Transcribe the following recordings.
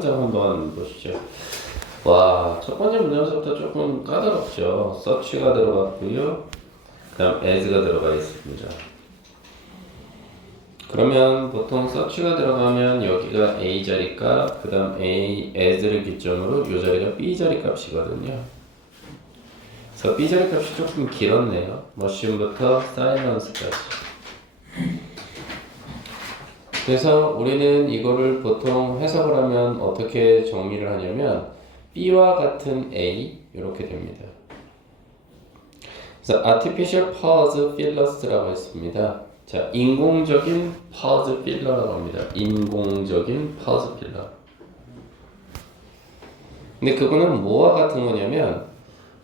문장 한번 보시죠. 와, 첫 번째 문장부터 조금 까다롭죠. search가 들어갔고요. 그 다음 as가 들어가 있습니다. 그러면 보통 search가 들어가면 여기가 a 자리값, 그 다음 a as를 기점으로 이 자리가 b 자리 값이거든요. 그래서 b 자리 값이 조금 길었네요. machine부터 silence까지. 그래서 우리는 이거를 보통 해석을 하면 어떻게 정리를 하냐면 B와 같은 A 이렇게 됩니다. 그래서 artificial pause fillers라고 했습니다. 자, 인공적인 pause filler라고 합니다. 인공적인 pause filler. 근데 그거는 뭐와 같은 거냐면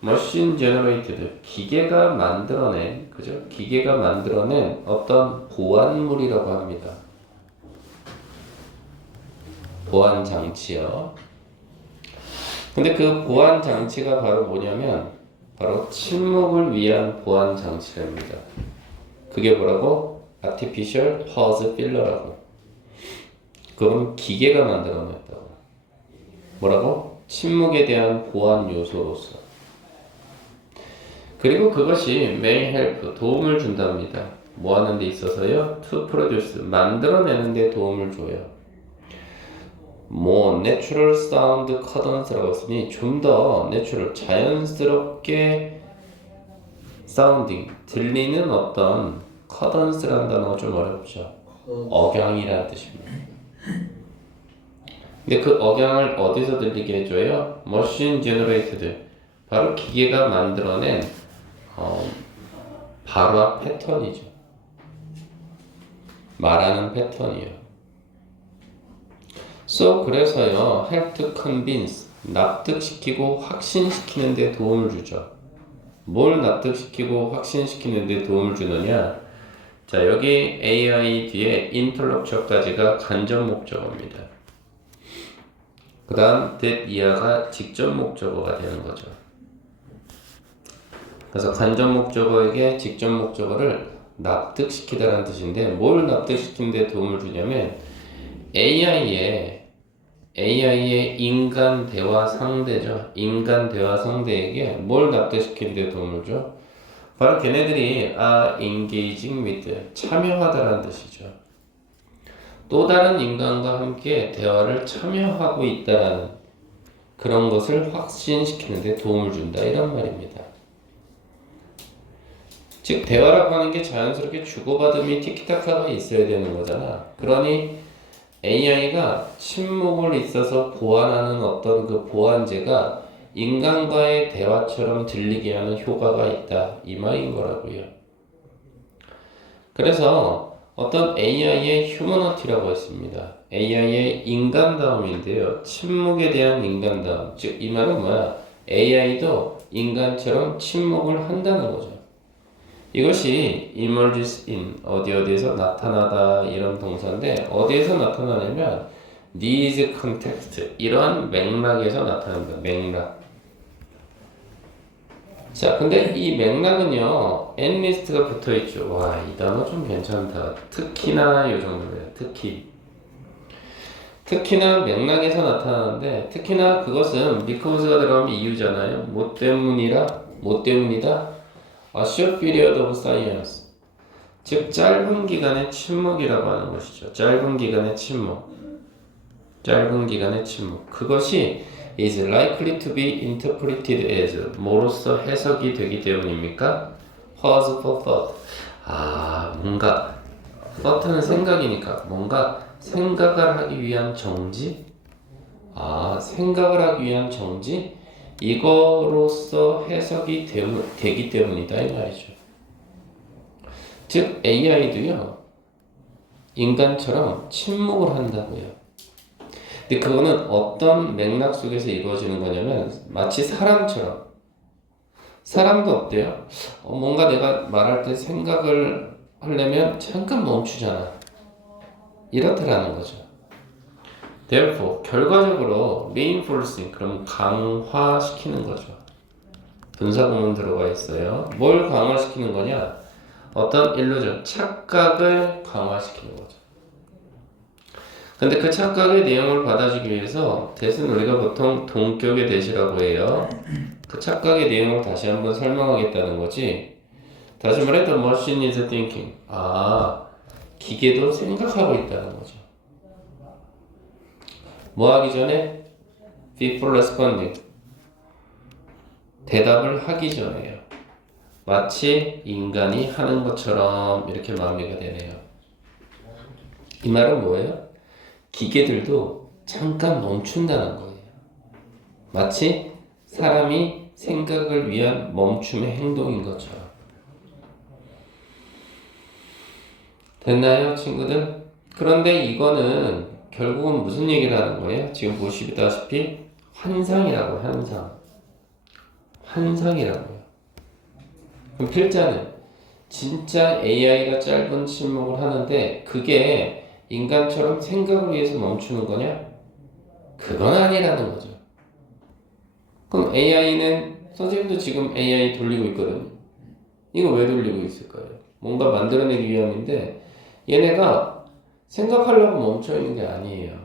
machine generated, 기계가 만들어낸, 그죠? 기계가 만들어낸 어떤 보안물이라고 합니다. 보안 장치요. 근데 그 보안 장치가 바로 뭐냐면 바로 침묵을 위한 보안 장치랍니다. 그게 뭐라고? artificial pause filler라고. 그건 기계가 만들어냈다고. 뭐라고? 침묵에 대한 보안 요소로서. 그리고 그것이 may help, 도움을 준답니다. 뭐 하는 데 있어서요? to produce, 만들어내는 데 도움을 줘요. more natural sound cadence라고 했으니 좀 더 natural, 자연스럽게 sounding, 들리는 어떤 cadence라는 단어가 좀 어렵죠. 억양이라는 뜻입니다. 근데 그 억양을 어디서 들리게 해줘요? machine generated, 바로 기계가 만들어낸 발화 패턴이죠. 말하는 패턴이에요. So 그래서요, help to convince, 납득시키고 확신시키는 데 도움을 주죠. 뭘 납득시키고 확신시키는 데 도움을 주느냐? 자, 여기 AI 뒤에 interruption까지가 간접 목적어입니다. 그 다음 that 이하가 직접 목적어가 되는 거죠. 그래서 간접 목적어에게 직접 목적어를 납득시키다라는 뜻인데, 뭘 납득시키는 데 도움을 주냐면 AI의 인간 대화 상대죠. 인간 대화 상대에게 뭘 납득시키는 데 도움을 줘? 바로 걔네들이 are engaging with, 참여하다라는 뜻이죠. 또 다른 인간과 함께 대화를 참여하고 있다라는 그런 것을 확신시키는 데 도움을 준다, 이런 말입니다. 즉 대화라고 하는 게 자연스럽게 주고받음이 티키타카가 있어야 되는 거잖아. 그러니 AI가 침묵을 있어서 보완하는 어떤 그 보완제가 인간과의 대화처럼 들리게 하는 효과가 있다, 이 말인 거라고요. 그래서 어떤 AI의 휴머너티라고 했습니다. AI의 인간다움인데요. 침묵에 대한 인간다움. 즉 이 말은 뭐야? AI도 인간처럼 침묵을 한다는 거죠. 이것이 emerges in, 어디에서 나타나다, 이런 동사인데 어디에서 나타나냐면 these context, 이러한 맥락에서 나타납니다. 맥락. 자, 근데 이 맥락은요, n리스트가 붙어있죠. 와, 이 단어 좀 괜찮다. 특히나 요 정도예요. 특히나 맥락에서 나타나는데, 특히나 그것은 because가 들어가면 이유잖아요. 뭐 때문이다. A short period of silence, 즉 짧은 기간의 침묵이라고 하는 것이죠. 짧은 기간의 침묵. 그것이 is likely to be interpreted as, 뭐로서 해석이 되기 때문입니까? pause for thought. 뭔가 thought는 생각이니까 뭔가 생각을 하기 위한 정지. 생각을 하기 위한 정지. 이거로서 해석이 되기 때문이다, 이 말이죠. 즉 AI도요, 인간처럼 침묵을 한다고요. 근데 그거는 어떤 맥락 속에서 이루어지는 거냐면 마치 사람처럼. 사람도 어때요? 뭔가 내가 말할 때 생각을 하려면 잠깐 멈추잖아. 이렇다라는 거죠. Therefore, 결과적으로 reinforcing, 그럼 강화시키는 거죠. 분사구문 들어가 있어요. 뭘 강화시키는 거냐? 어떤 illusion, 착각을 강화시키는 거죠. 근데 그 착각의 내용을 받아주기 위해서 대신 우리가 보통 동격의 대시라고 해요. 그 착각의 내용을 다시 한번 설명하겠다는 거지. 다시 말해, the machine is thinking. 기계도 생각하고 있다는 거죠. 뭐 하기 전에? before responding. 대답을 하기 전에요. 마치 인간이 하는 것처럼 이렇게 마무리가 되네요. 이 말은 뭐예요? 기계들도 잠깐 멈춘다는 거예요. 마치 사람이 생각을 위한 멈춤의 행동인 것처럼. 됐나요, 친구들? 그런데 이거는 결국은 무슨 얘기를 하는 거예요? 지금 보시다시피 환상이라고, 환상이라고요. 그럼 필자는 진짜 AI가 짧은 침묵을 하는데 그게 인간처럼 생각을 위해서 멈추는 거냐? 그건 아니라는 거죠. 그럼 AI는, 선생님도 지금 AI 돌리고 있거든요. 이거 왜 돌리고 있을까요? 뭔가 만들어내기 위함인데 얘네가 생각하려고 멈춰 있는 게 아니에요.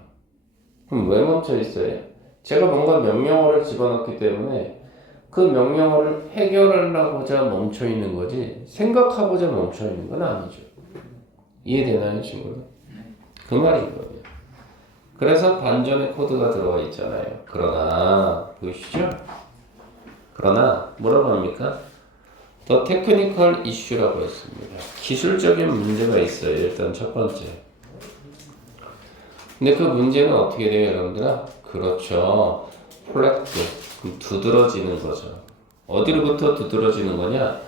그럼 왜 멈춰 있어요? 제가 뭔가 명령어를 집어넣기 때문에 그 명령어를 해결하려고자 멈춰 있는 거지 생각하고자 멈춰 있는 건 아니죠. 이해되나요, 친구들? 그 말인 거예요. 그래서 반전의 코드가 들어가 있잖아요. 그러나 보이시죠? 그러나 뭐라고 합니까? 더 테크니컬 이슈라고 했습니다. 기술적인 문제가 있어요. 일단 첫 번째. 근데 그 문제는 어떻게 돼요, 여러분들아? 그렇죠. 플렉트. 두드러지는 거죠. 어디로부터 두드러지는 거냐?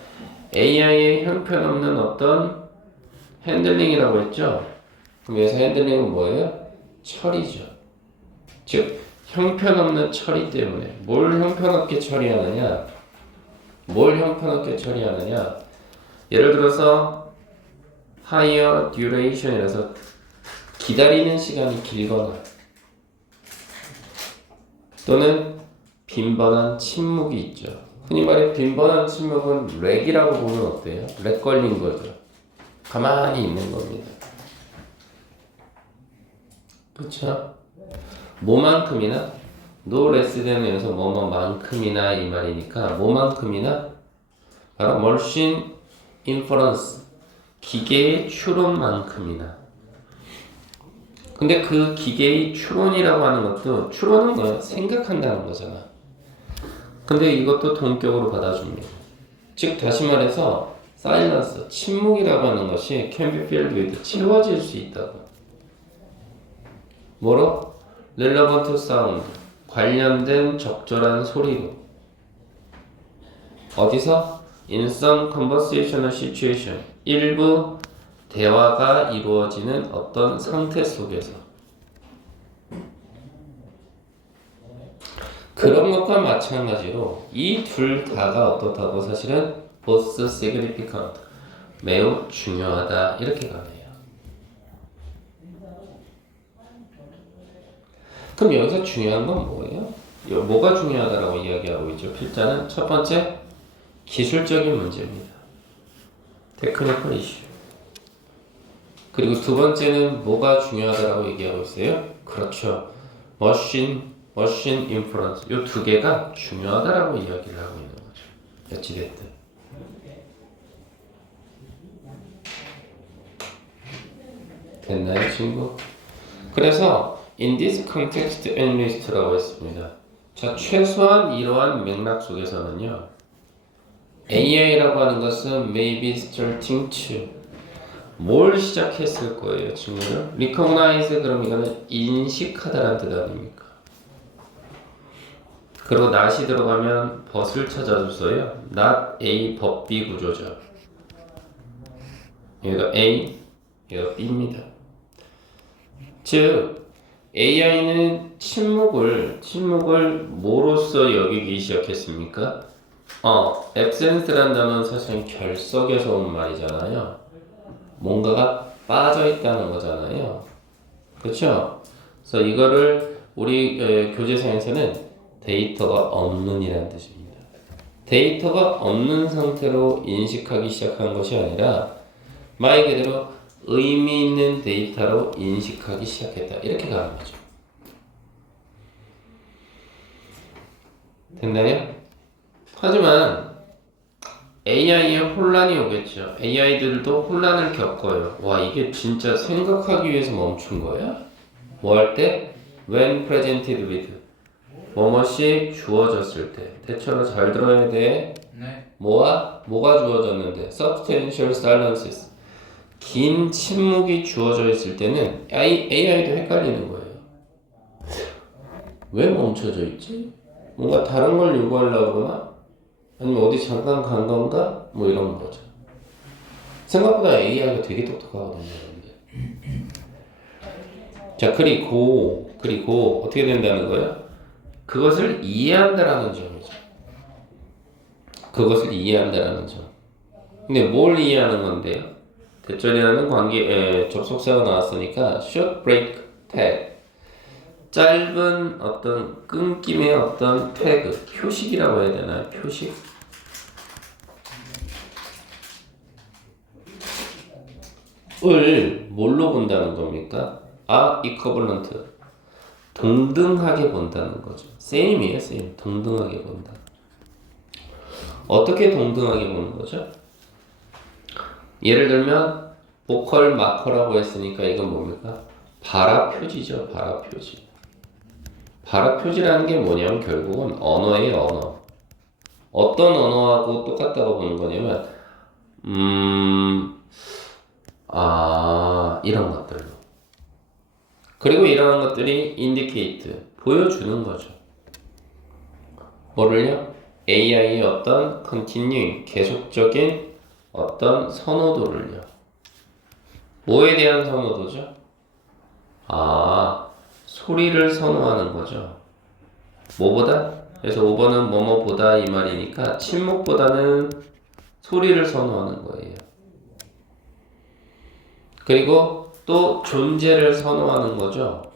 AI의 형편없는 어떤 핸들링이라고 했죠? 그럼 여기서 핸들링은 뭐예요? 처리죠. 즉 형편없는 처리 때문에 뭘 형편없게 처리하느냐? 예를 들어서 higher duration이라서 기다리는 시간이 길거나 또는 빈번한 침묵이 있죠. 흔히 말해 빈번한 침묵은 렉이라고 보면 어때요? 렉 걸린 거죠. 가만히 있는 겁니다. 그렇죠? 뭐만큼이나 no less than 여기서 뭐만큼이나 이 말이니까 뭐만큼이나 바로 machine inference 기계의 추론만큼이나. 근데 그 기계의 추론이라고 하는 것도 추론은 뭐야? 생각한다는 거잖아. 근데 이것도 동격으로 받아줍니다. 즉 다시 말해서 silence 침묵이라고 하는 것이 can be filled with 채워질 수 있다고. 뭐로? relevant sound 관련된 적절한 소리로. 어디서? in some conversational situation 일부 대화가 이루어지는 어떤 상태 속에서. 그런 것과 마찬가지로 이 둘 다가 어떻다고? 사실은 both significant 매우 중요하다 이렇게 가네요. 그럼 여기서 중요한 건 뭐예요? 뭐가 중요하다라고 이야기하고 있죠? 필자는 첫 번째 기술적인 문제입니다. 테크니컬 이슈. 그리고 두 번째는 뭐가 중요하다라고 얘기하고 있어요? 그렇죠. 머신 인프런스. 이 두 개가 중요하다라고 이야기를 하고 있는 거죠. 어찌됐든. 됐나요, 친구? 그래서 in this context and list라고 했습니다. 자, 최소한 이러한 맥락 속에서는요. AI라고 하는 것은 maybe starting to 뭘 시작했을 거예요, 친구들? recognize 그럼 이거는 인식하다라는 뜻 아닙니까? 그리고 not이 들어가면 but을 찾아줬어요. not A, but B 구조죠. 여기가 A, 여기가 B입니다. 즉 AI는 침묵을 뭐로써 여기기 시작했습니까? absence라는 단어는 사실은 결석에서 온 말이잖아요. 뭔가가 빠져 있다는 거잖아요. 그렇죠? 그래서 이거를 우리 교재상에서는 데이터가 없는이라는 뜻입니다. 데이터가 없는 상태로 인식하기 시작한 것이 아니라 말 그대로 의미 있는 데이터로 인식하기 시작했다. 이렇게 가는 거죠. 됐나요? 하지만 AI에 혼란이 오겠죠. AI들도 혼란을 겪어요. 와, 이게 진짜 생각하기 위해서 멈춘 거야? 뭐 할 때? When presented with 뭐뭐씩 주어졌을 때. 대처로 잘 들어야 돼. 네. 뭐가 주어졌는데? Substantial silences. 긴 침묵이 주어져 있을 때는 AI도 헷갈리는 거예요. 왜 멈춰져 있지? 뭔가 다른 걸 요구하려고 하나? 아니면 어디 잠깐 간 건가? 뭐 이런 거죠. 생각보다 AI가 되게 똑똑하거든요. 자, 그리고 어떻게 된다는 거예요? 그것을 이해한다라는 점이죠. 그것을 이해한다라는 점. 근데 뭘 이해하는 건데요? 대절이라는 관계 접속사가 나왔으니까 short break tag. 짧은 어떤 끊김의 어떤 태그, 표식이라고 해야 되나요? 표식? 을 뭘로 본다는 겁니까? equivalent. 동등하게 본다는 거죠. same이에요, same. 동등하게 본다. 어떻게 동등하게 보는 거죠? 예를 들면 보컬 마커라고 했으니까 이건 뭡니까? 발화 표지죠. 발화 표지. 발화 표지라는 게 뭐냐면 결국은 언어의 언어. 어떤 언어하고 똑같다고 보는 거냐면 이런 것들로. 그리고 이러한 것들이 indicate 보여주는 거죠. 뭐를요? AI의 어떤 continuing 계속적인 어떤 선호도를요. 뭐에 대한 선호도죠? 소리를 선호하는 거죠. 뭐보다? 그래서 5번은 뭐뭐보다 이 말이니까 침묵보다는 소리를 선호하는 거예요. 그리고 또 존재를 선호하는 거죠.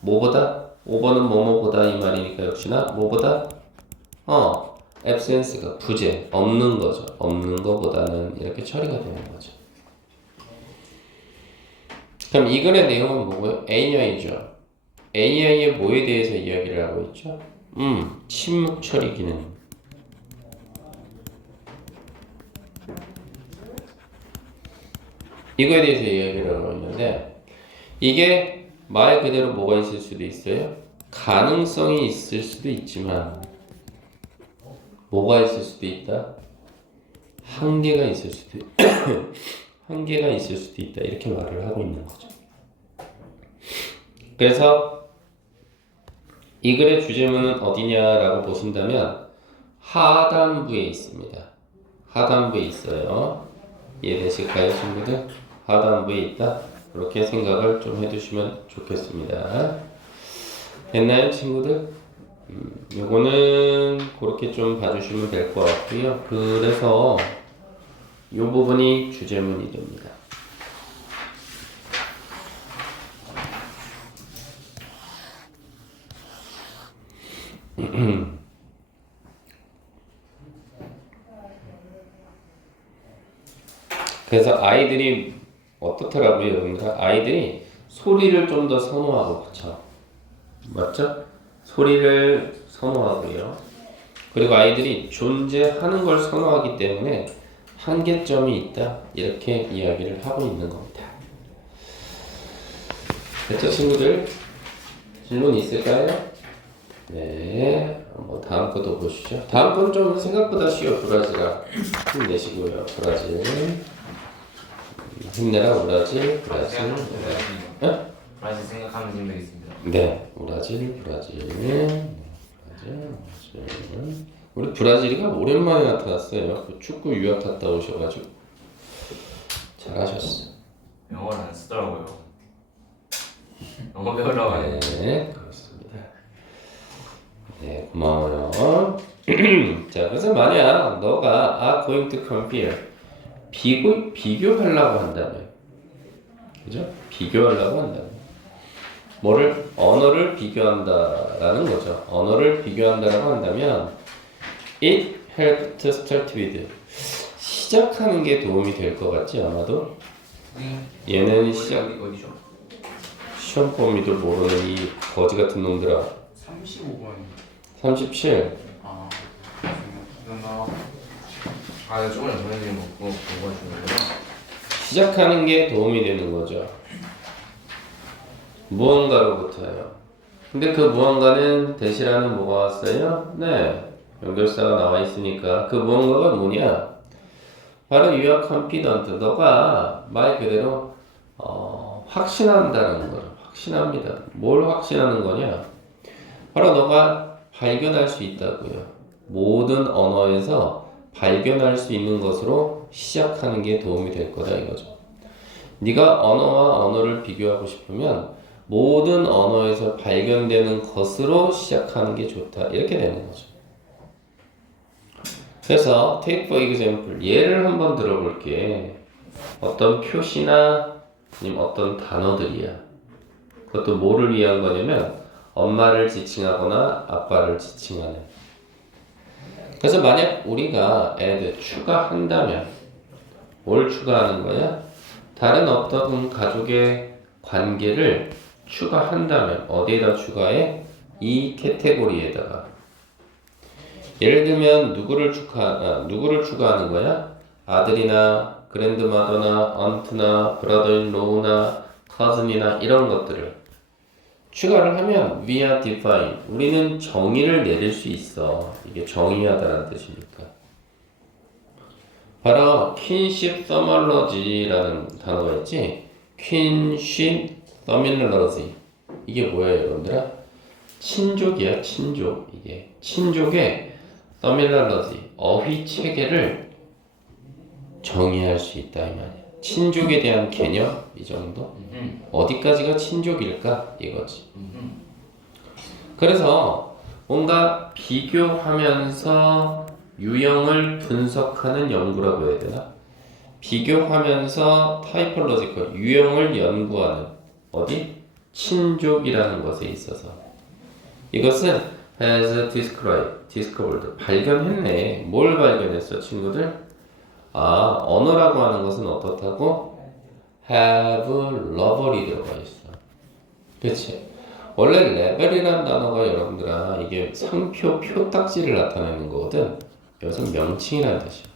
뭐보다? 5번은 뭐뭐보다 이 말이니까 역시나 뭐보다? absence가 부재, 없는 거죠. 없는 거보다는 이렇게 처리가 되는 거죠. 그럼 이 글의 내용은 뭐고요? AI죠. AI의 뭐에 대해서 이야기를 하고 있죠? 침묵 처리 기능. 이거에 대해서 이야기를 하고 있는데 이게 말 그대로 뭐가 있을 수도 있어요? 가능성이 있을 수도 있지만 뭐가 있을 수도 있다? 한계가 있을 수도 한계가 있을 수도 있다. 이렇게 말을 하고 있는 거죠. 그래서 이 글의 주제문은 어디냐라고 보신다면 하단부에 있습니다. 하단부에 있어요. 이해되실까요, 친구들? 하단부에 있다. 그렇게 생각을 좀 해두시면 좋겠습니다. 됐나요, 친구들? 요거는 그렇게 좀 봐주시면 될 것 같고요. 그래서 이 부분이 주제문이 됩니다. 그래서 아이들이 어떻더라고요, 그러니까 아이들이 소리를 좀 더 선호하고, 그쵸? 맞죠? 소리를 선호하고요. 그리고 아이들이 존재하는 걸 선호하기 때문에 한계점이 있다. 이렇게 이야기를 하고 있는 겁니다. 됐죠, 친구들? 질문 있을까요? 네. 한번 다음 것도 보시죠. 다음 건 좀 생각보다 쉬워, 브라질아. 힘내시고요, 브라질. 힘내라, 브라질. 네? 브라질 생각하는 힘도 있습니다. 네, 브라질. 우리 브라질이가 오랜만에 나타났어요. 그 축구 유학 갔다 오셔가지고 잘하셨어. 영어를 안 쓰더라고요. 영어 배우려고 하네. 네, 그렇습니다. 네, 고마워요. 자, 그래서 만약 너가 going to compare 비교하려고 한다면, 그죠? 비교하려고 한다면. 뭐를? 언어를 비교한다라는 거죠. 언어를 비교한다라고 한다면 it helped to start with 시작하는 게 도움이 될 것 같지 아마도? 얘는 시작 어디죠? 시험 범위도 모르는 이 거지 같은 놈들아. 35번. 37. 아, 아, 조금 전에 보내드린 거 그거 주는 거예요? 시작하는 게 도움이 되는 거죠. 무언가로부터요. 근데 그 무언가는 대시라는 뭐가 왔어요? 네. 연결사가 나와 있으니까 그 무언가가 뭐냐? 바로 you are confident. 너가 말 그대로 확신한다는 거죠. 확신합니다. 뭘 확신하는 거냐? 바로 너가 발견할 수 있다고요. 모든 언어에서 발견할 수 있는 것으로 시작하는 게 도움이 될 거다 이거죠. 네가 언어와 언어를 비교하고 싶으면 모든 언어에서 발견되는 것으로 시작하는 게 좋다 이렇게 되는 거죠. 그래서 take for example 예를 한번 들어볼게. 어떤 표시나 아니면 어떤 단어들이야. 그것도 뭐를 위한 거냐면 엄마를 지칭하거나 아빠를 지칭하는. 그래서 만약 우리가 add 추가한다면 뭘 추가하는 거야? 다른 어떤 가족의 관계를 추가한다면 어디에다 추가해? 이 캐테고리에다가. 예를 들면 누구를 추가하는 거야? 아들이나 그랜드마더나 언트나 브라더인로우나 커즌이나 이런 것들을 추가를 하면 we are define. 우리는 정의를 내릴 수 있어. 이게 정의하다라는 뜻이니까. 바로 kinship terminology라는 단어가 있지. kinship terminology. 이게 뭐예요, 여러분들아? 친족이야, 친족. 이게 친족의 terminology, 어휘 체계를 정의할 수 있다 이 말이야. 친족에 대한 개념 이 정도. 어디까지가 친족일까 이거지. 그래서 뭔가 비교하면서 유형을 분석하는 연구라고 해야 되나? 비교하면서 타이폴로지컬 유형을 연구하는 어디? 친족이라는 것에 있어서 이것은 has discovered 발견했네. 뭘 발견했어 친구들? 아, 언어라고 하는 것은 어떻다고? have lover이 들어가 있어. 그치? 원래 레벨이라는 단어가 여러분들아 이게 상표, 표딱지를 나타내는 거거든. 여기서 명칭이라는 뜻이야.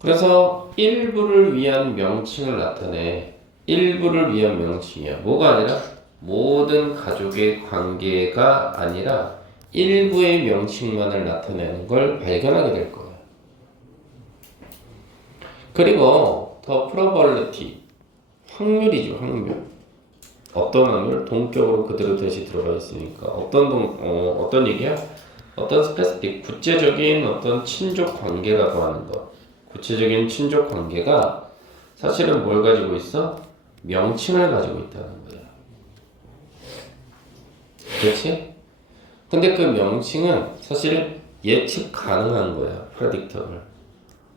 그래서 일부를 위한 명칭을 나타내. 일부를 위한 명칭이야. 뭐가 아니라 모든 가족의 관계가 아니라 일부의 명칭만을 나타내는 걸 발견하게 될 거야. 그리고 더 probability 확률이죠, 확률. 어떤 확률? 동격으로 그대로 대시 들어가 있으니까 어떤 얘기야? 어떤 스페시픽 구체적인 어떤 친족 관계라고 하는 것. 구체적인 친족 관계가 사실은 뭘 가지고 있어? 명칭을 가지고 있다는 거야. 그렇지? 근데 그 명칭은 사실 예측 가능한 거야. predictable.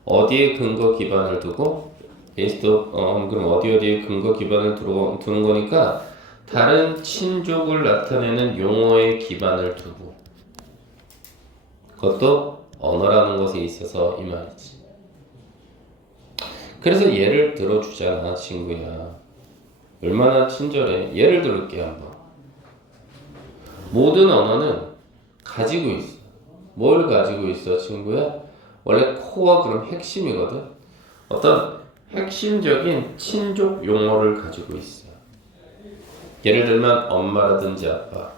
어디에 근거 기반을 두고 그럼 어디에 근거 기반을 두는 거니까 다른 친족을 나타내는 용어의 기반을 두고 그것도 언어라는 것에 있어서 이 말이지. 그래서 예를 들어주잖아 친구야. 얼마나 친절해. 예를 들을게 한번. 모든 언어는 가지고 있어. 뭘 가지고 있어 친구야? 원래 코어 그럼 핵심이거든. 어떤 핵심적인 친족 용어를 가지고 있어. 예를 들면 엄마라든지 아빠.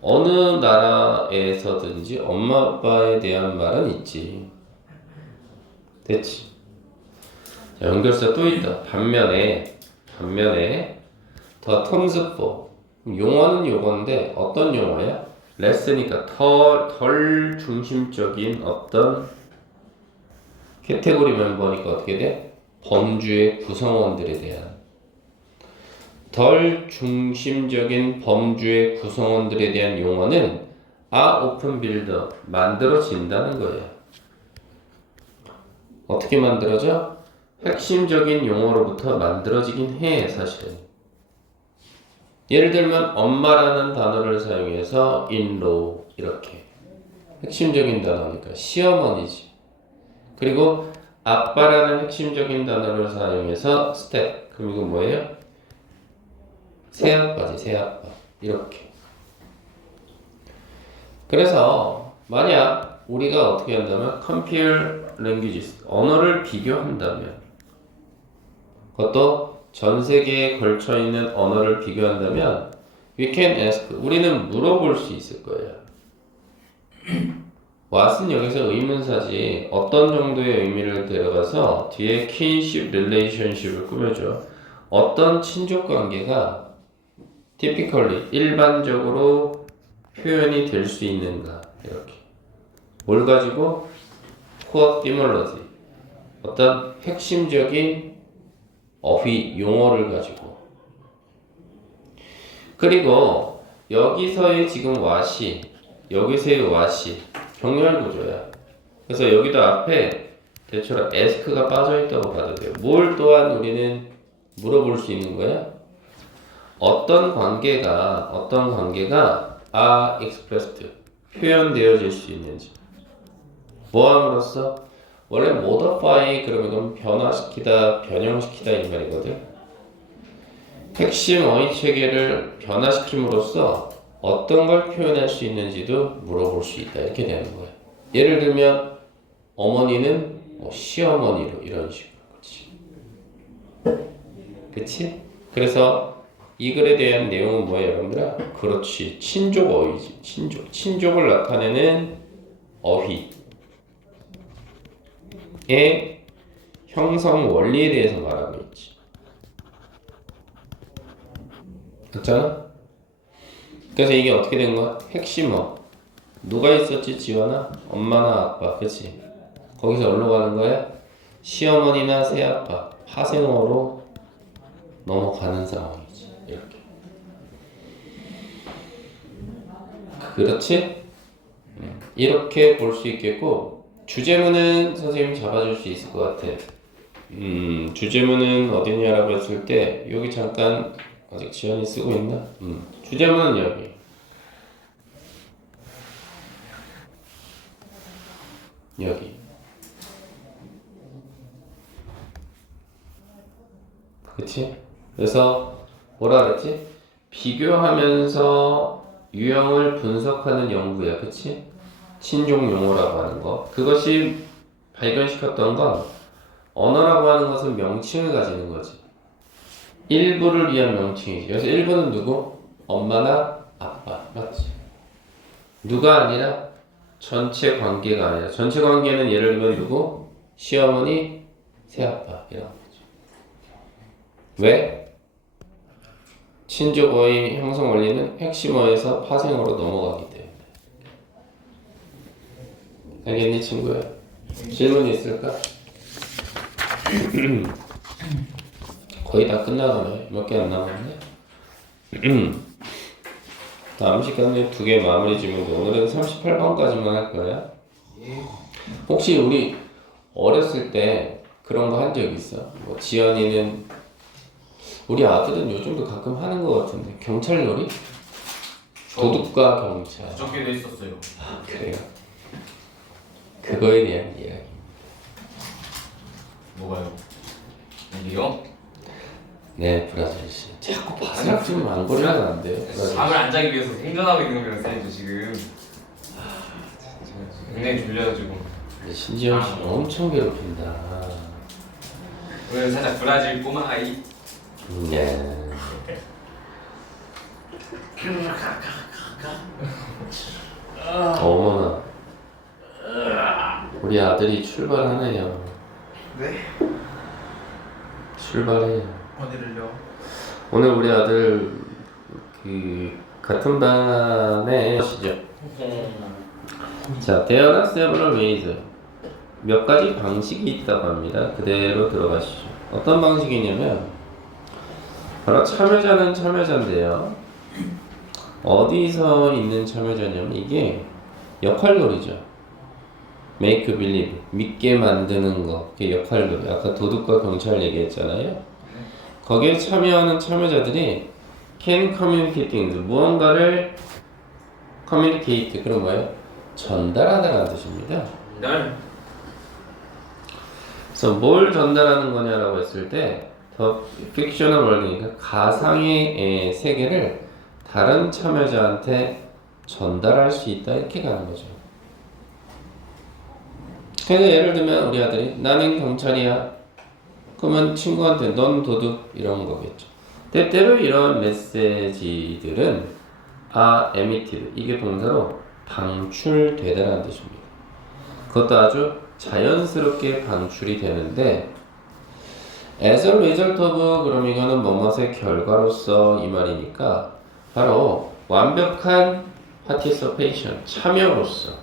어느 나라에서든지 엄마 아빠에 대한 말은 있지. 됐지? 자, 연결사 또 있다. 반면에 더 terms for 용어는 요건데 어떤 용어야? less니까 덜 중심적인 어떤 캐테고리 멤버니까 어떻게 돼? 범주의 구성원들에 대한 덜 중심적인 범주의 구성원들에 대한 용어는 often build 만들어진다는 거예요. 어떻게 만들어져? 핵심적인 용어로부터 만들어지긴 해 사실은. 예를 들면 엄마라는 단어를 사용해서 in-law 이렇게 핵심적인 단어니까 시어머니지. 그리고 아빠라는 핵심적인 단어를 사용해서 스텝. 그럼 이건 뭐예요? 새아빠지, 새아빠. 이렇게. 그래서 만약 우리가 어떻게 한다면 compare languages, 언어를 비교한다면, 그것도 전 세계에 걸쳐 있는 언어를 비교한다면 we can ask, 우리는 물어볼 수 있을 거예요. what은 여기서 의문사지 어떤 정도의 의미를 들어가서 뒤에 kinship relationship을 꾸며줘. 어떤 친족 관계가 typically 일반적으로 표현이 될 수 있는가, 이렇게. 뭘 가지고? core etymology, 어떤 핵심적인 어휘 용어를 가지고. 그리고 여기서의 지금 what이, 여기서의 what이 병렬 구조야. 그래서 여기도 앞에 대체로 ask가 빠져있다고 봐도 돼요. 뭘 또한 우리는 물어볼 수 있는 거야? 어떤 관계가 are expressed, 표현되어질 수 있는지. 뭐함으로써? 원래 modify 그러면 변화시키다, 변형시키다 이 말이거든. 핵심 어휘 체계를 변화시킴으로써 어떤 걸 표현할 수 있는지도 물어볼 수 있다, 이렇게 되는 거야. 예를 들면 어머니는 뭐 시어머니로, 이런 식으로. 그치? 그래서 이 글에 대한 내용은 뭐예요, 여러분들아? 그렇지, 친족 어휘지. 친족을 나타내는 어휘의 형성 원리에 대해서 말하고 있지. 맞잖아? 그래서 이게 어떻게 된 거야? 핵심어. 누가 있었지, 지원아? 엄마나 아빠, 그치? 거기서 어디로 가는 거야? 시어머니나 새아빠, 파생어로 넘어가는 상황이지. 이렇게. 그렇지? 이렇게 볼 수 있겠고, 주제문은 선생님이 잡아줄 수 있을 것 같아. 주제문은 어디냐라고 했을 때, 여기 잠깐, 아직 지연이 쓰고 있나? 주제문은 여기. 여기. 그치? 그래서 뭐라 그랬지? 비교하면서 유형을 분석하는 연구야. 그치? 친족 용어라고 하는 거. 그것이 발견시켰던 건 언어라고 하는 것은 명칭을 가지는 거지. 일부를 위한 명칭이지. 그래서 일부는 누구? 엄마나 아빠. 맞지? 누가 아니라 전체 관계가 아니라, 전체 관계는 예를 들면 누구? 시어머니, 새아빠 이런 거죠. 왜? 친족어의 형성 원리는 핵심어에서 파생어로 넘어가기 때문에. 알겠니, 친구야? 질문 있을까? 거의 다 끝나가네. 몇 개 안 남았네. 다음 시간에 2개 마무리 질문도 오늘은 38번까지만 할 거야. 혹시 우리 어렸을 때 그런 거 한 적 있어? 뭐 지연이는, 우리 아들은 요즘도 가끔 하는 거 같은데, 경찰놀이? 도둑과 경찰. 적게도 있었어요. 아, 그래요? 그거에 대한 이야기. 뭐가요? 이게요? 네, 브라질 씨. 자꾸 바스락 좀 안 거리면 안 돼요. 잠을 안 자기 위해서 생존하고 있는 거랑 쌤도 지금. 굉장히 졸려가지고. 신지영 씨 엄청 괴롭힌다. 오늘 살짝 브라질 꼬마 아이. 네. 어머나. 우리 아들이 출발하네요. 네? 출발해요. 어디를요? 오늘 우리 아들 같은 반에 시죠. 자, there are several ways. 몇 가지 방식이 있다고 합니다. 그대로 들어가시죠. 어떤 방식이냐면 바로 참여자는 참여자인데요. 어디서 있는 참여자냐면 이게 역할놀이죠. make believe, 믿게 만드는 거, 그게 역할놀이. 아까 도둑과 경찰 얘기했잖아요. 거기에 참여하는 참여자들이 can communicate things, 무언가를 communicate, 그런 거예요? 전달하다라는 뜻입니다. 네. 그래서 뭘 전달하는 거냐라고 했을 때 더 픽셔널 월드니까 가상의 세계를 다른 참여자한테 전달할 수 있다 이렇게 가는 거죠. 그래서 예를 들면 우리 아들이 나는 경찰이야. 그러면 친구한테 넌 도둑 이런 거겠죠. 때때로 이런 메시지들은 emitted 이게 동사로 방출되다라는 뜻입니다. 그것도 아주 자연스럽게 방출이 되는데 as a result of 그럼 이거는 뭐뭇의 결과로서 이 말이니까 바로 완벽한 participation 참여로서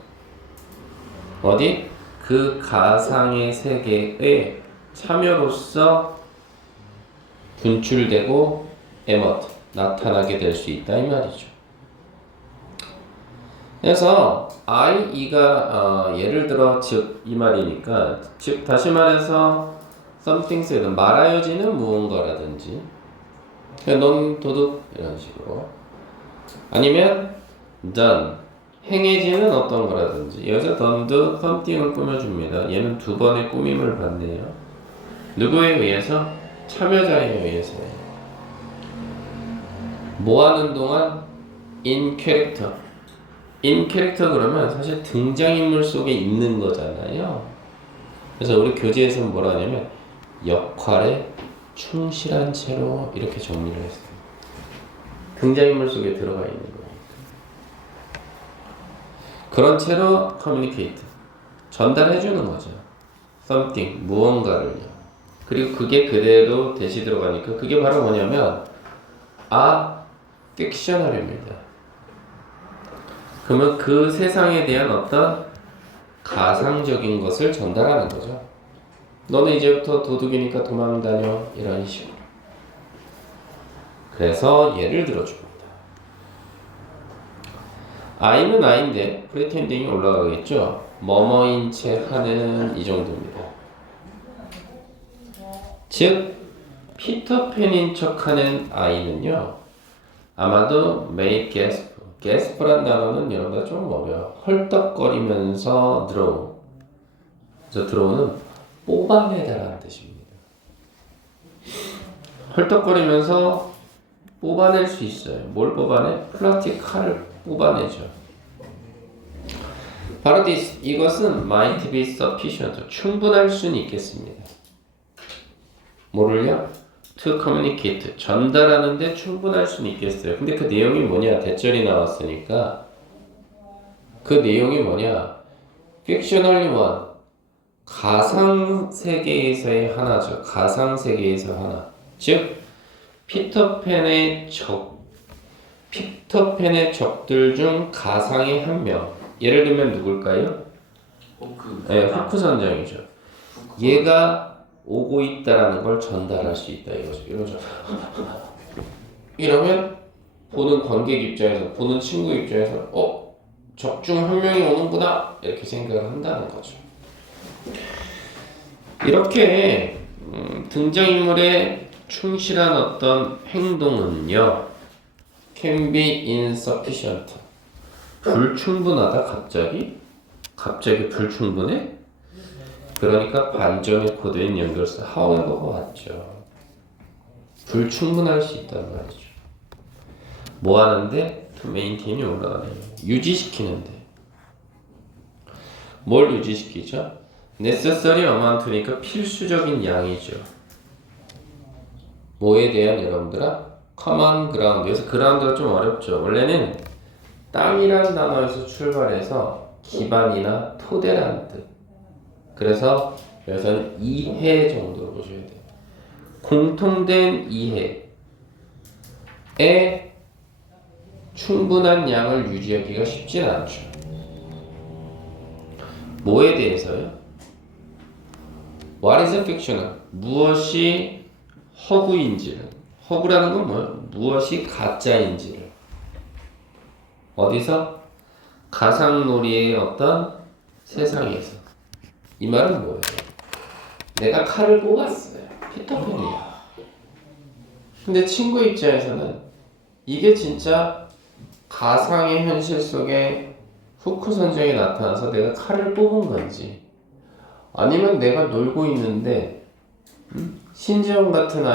어디 그 가상의 세계의 참여로서 분출되고 emerge 나타나게 될 수 있다 이 말이죠. 그래서 I가 예를 들어 즉 이 말이니까 즉 다시 말해서 something said 말하여지는 무언가라든지 넌 도둑 이런 식으로 아니면 done 행해지는 어떤 거라든지 여기서 done도 something을 꾸며줍니다. 얘는 두 번의 꾸밈을 받네요. 누구에 의해서? 참여자에 의해서요. 뭐 하는 동안? in character in character 그러면 사실 등장인물 속에 있는 거잖아요. 그래서 우리 교재에서는 뭐라 하냐면 역할에 충실한 채로 이렇게 정리를 했어요. 등장인물 속에 들어가 있는 거예요. 그런 채로 communicate 전달해 주는 거죠. something 무언가를요. 그리고 그게 그대로 대시 들어가니까 그게 바로 뭐냐면 fictional입니다. 그러면 그 세상에 대한 어떤 가상적인 것을 전달하는 거죠. 너는 이제부터 도둑이니까 도망 다녀 이런 식으로. 그래서 예를 들어줍니다. I는 I인데 pretending이 올라가겠죠. 뭐뭐인 채 하는 이 정도입니다. 즉 피터팬인 척하는 I는요. 아마도 make gasp. gasp란 단어는 여러분들 좀 어려워. 헐떡거리면서 draw. 저 draw는 뽑아내다라는 뜻입니다. 헐떡거리면서 뽑아낼 수 있어요. 뭘 뽑아내? 플라스틱 칼을 뽑아내죠. 바로 이것은 might be sufficient. 충분할 수는 있겠습니다. 뭐를요? to communicate. 전달하는데 충분할 수는 있겠어요. 근데 그 내용이 뭐냐? 대절이 나왔으니까 그 내용이 뭐냐? fictionally one. 가상 세계에서의 하나죠. 가상 세계에서 하나. 즉 피터팬의 적들 중 가상의 한 명. 예를 들면 누굴까요? 호크. 네, 후크 선장이죠. 얘가 오고 있다라는 걸 전달할 수 있다 이거죠. 이러면 보는 관객 입장에서, 보는 친구 입장에서 적 중 한 명이 오는구나 이렇게 생각을 한다는 거죠. 이렇게 등장인물의 충실한 어떤 행동은요, can be insufficient. 불충분하다 갑자기 불충분해? 그러니까 반전의 코드인 연결사 however가 왔죠. 불충분할 수 있단 말이죠. 뭐 하는데? to maintain이 올라가네요. 유지시키는데. 뭘 유지시키죠? necessary amount니까 필수적인 양이죠. 뭐에 대한 여러분들아? common ground. 여기서 ground가 좀 어렵죠. 원래는 땅이라는 단어에서 출발해서 기반이나 토대라는 뜻. 그래서 여기서는 이해 정도로 보셔야 돼요. 공통된 이해에 충분한 양을 유지하기가 쉽진 않죠. 뭐에 대해서요? What is fictional? 무엇이 허구인지를. 허구라는 건 뭐예요? 무엇이 가짜인지를. 어디서? 가상놀이의 어떤 세상에서. 이 말은 뭐예요? 내가 칼을 뽑았어요. 피터팬이야. 근데 친구 입장에서는 이게 진짜 가상의 현실 속에 후크 선생이 나타나서 내가 칼을 뽑은 건지 아니면 내가 놀고 있는데 신지영 같은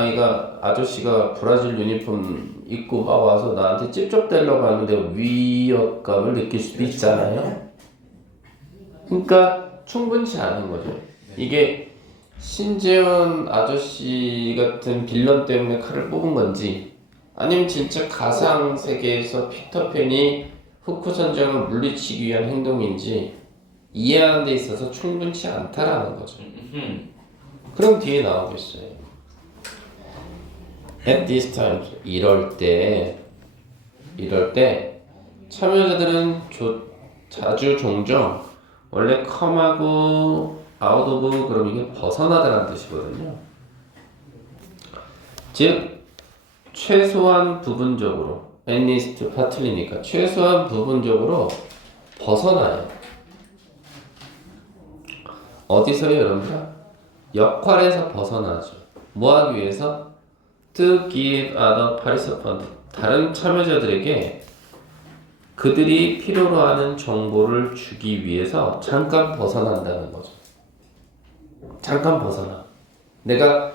아저씨가 브라질 유니폼 입고 막 와서 나한테 찝쩍대려고 하는데 위협감을 느낄 수도 있잖아요. 그러니까 충분치 않은 거죠. 이게 신재현 아저씨 같은 빌런 때문에 칼을 뽑은 건지 아니면 진짜 가상 세계에서 피터팬이 후크 선장을 물리치기 위한 행동인지 이해하는 데 있어서 충분치 않다라는 거죠. 그럼 뒤에 나오고 있어요. At this time, 이럴 때 참여자들은 자주 종종 원래 come하고 out of 그럼 이게 벗어나다라는 뜻이거든요. 즉 최소한 부분적으로 at least partly니까 최소한 부분적으로 벗어나요. 어디서요, 여러분들? 역할에서 벗어나죠. 뭐 하기 위해서? To give other participants, 다른 참여자들에게 그들이 필요로 하는 정보를 주기 위해서 잠깐 벗어난다는 거죠. 잠깐 벗어나. 내가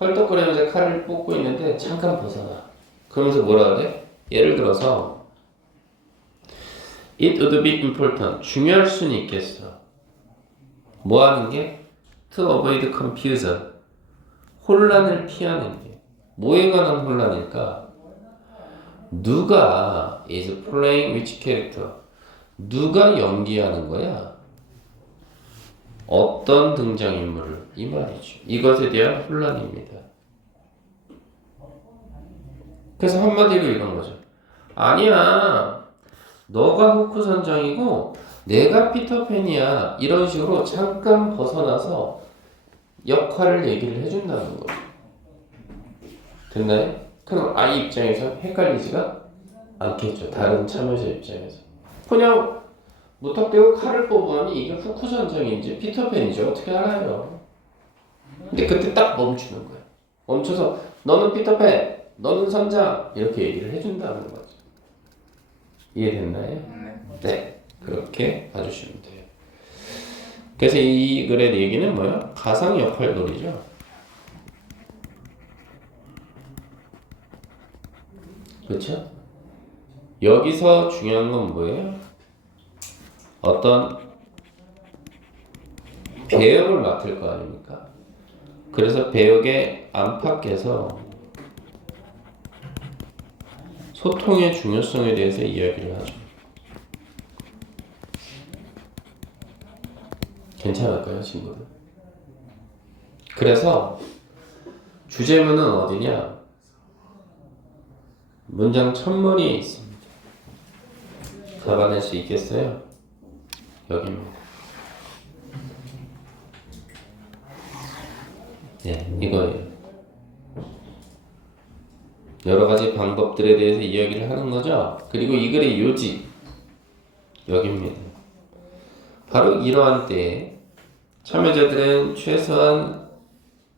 헐떡거리면서 칼을 뽑고 있는데 잠깐 벗어나. 그러면서 뭐라 그래? 예를 들어서 It would be important. 중요할 수는 있겠어. 뭐 하는 게? To avoid confusion. 혼란을 피하는 게. 뭐에 관한 혼란일까? 누가 is playing which character? 누가 연기하는 거야? 어떤 등장인물을? 이 말이죠. 이것에 대한 혼란입니다. 그래서 한마디로 이런 거죠. 아니야. 너가 후크 선장이고 내가 피터팬이야. 이런 식으로 잠깐 벗어나서 역할을 얘기를 해준다는 거죠. 됐나요? 그럼 아이 입장에서 헷갈리지가 않겠죠. 다른 참여자 입장에서. 그냥 무턱대고 칼을 뽑으니 이게 후크 선장인지 피터팬인지 어떻게 알아요? 근데 그때 딱 멈추는 거예요. 멈춰서 너는 피터팬, 너는 선장 이렇게 얘기를 해준다는 거죠. 이해됐나요? 네. 그렇게 봐주시면 돼요. 그래서 이 글의 얘기는 뭐야? 가상 역할 놀이죠. 그렇죠? 여기서 중요한 건 뭐예요? 어떤 배역을 맡을 거 아닙니까? 그래서 배역의 안팎에서 소통의 중요성에 대해서 이야기를 하죠. 괜찮을까요, 친구들? 그래서 주제문은 어디냐? 문장 첫머리에 있습니다. 잡아낼 수 있겠어요? 여기입니다. 네, 이거예요. 여러 가지 방법들에 대해서 이야기를 하는 거죠. 그리고 이 글의 요지 여기입니다. 바로 이러한 때에 참여자들은 최소한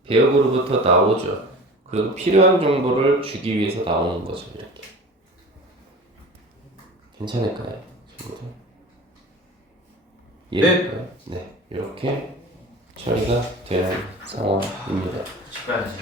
배역으로부터 나오죠. 그리고 필요한 정보를 주기 위해서 나오는 거죠. 이렇게. 괜찮을까요? 친구들? 이해될까요? 네. 이렇게 처리가 되는 상황입니다. 집 가야지.